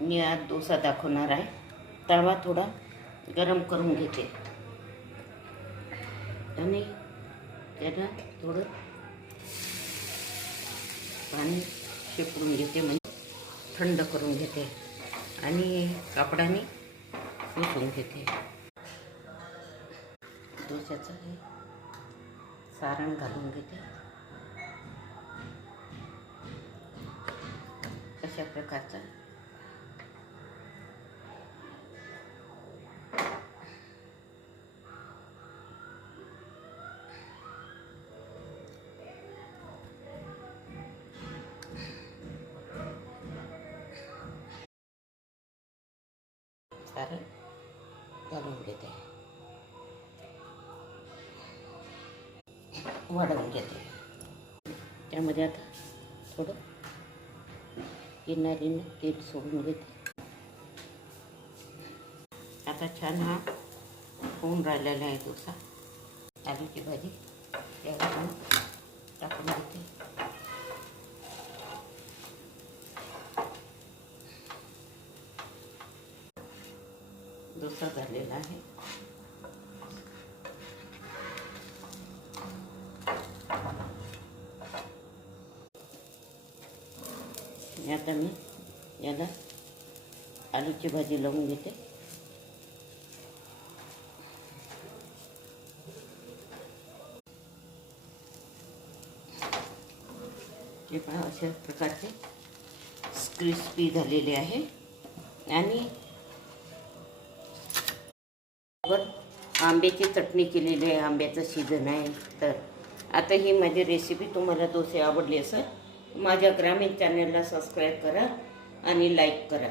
मी आज डोसा दाखवणार आहे। तवा थोडा गरम करून घेते आणि त्याला थोडं पाणी शिपडून घेते, म्हणजे थंड करून घेते आणि कापडाने पुसून घेते। डोश्याचं हे सारण घालून घेते। अशा प्रकारचा सारण घालून घेते, वाढवून घेते। त्यामध्ये आता थोडं किनारीनं तेल सोडून घेते। आता छान हा होऊन राहिलेला आहे डोसा। आलूची भाजी त्यावर टाकून घेते। डोसा झालेला आहे। आता मी याला आलूची भाजी लावून घेते। हे पहा अशा प्रकारचे क्रिस्पी झालेले आहे आणि वर आंब्याची चटणी केलेली आहे। आंब्याचं सीजन आहे, तर आता ही माझी रेसिपी तुम्हाला डोसे आवडली असेल, माझ्या ग्रामीण चॅनलला सबस्क्राईब करा आणि लाईक करा।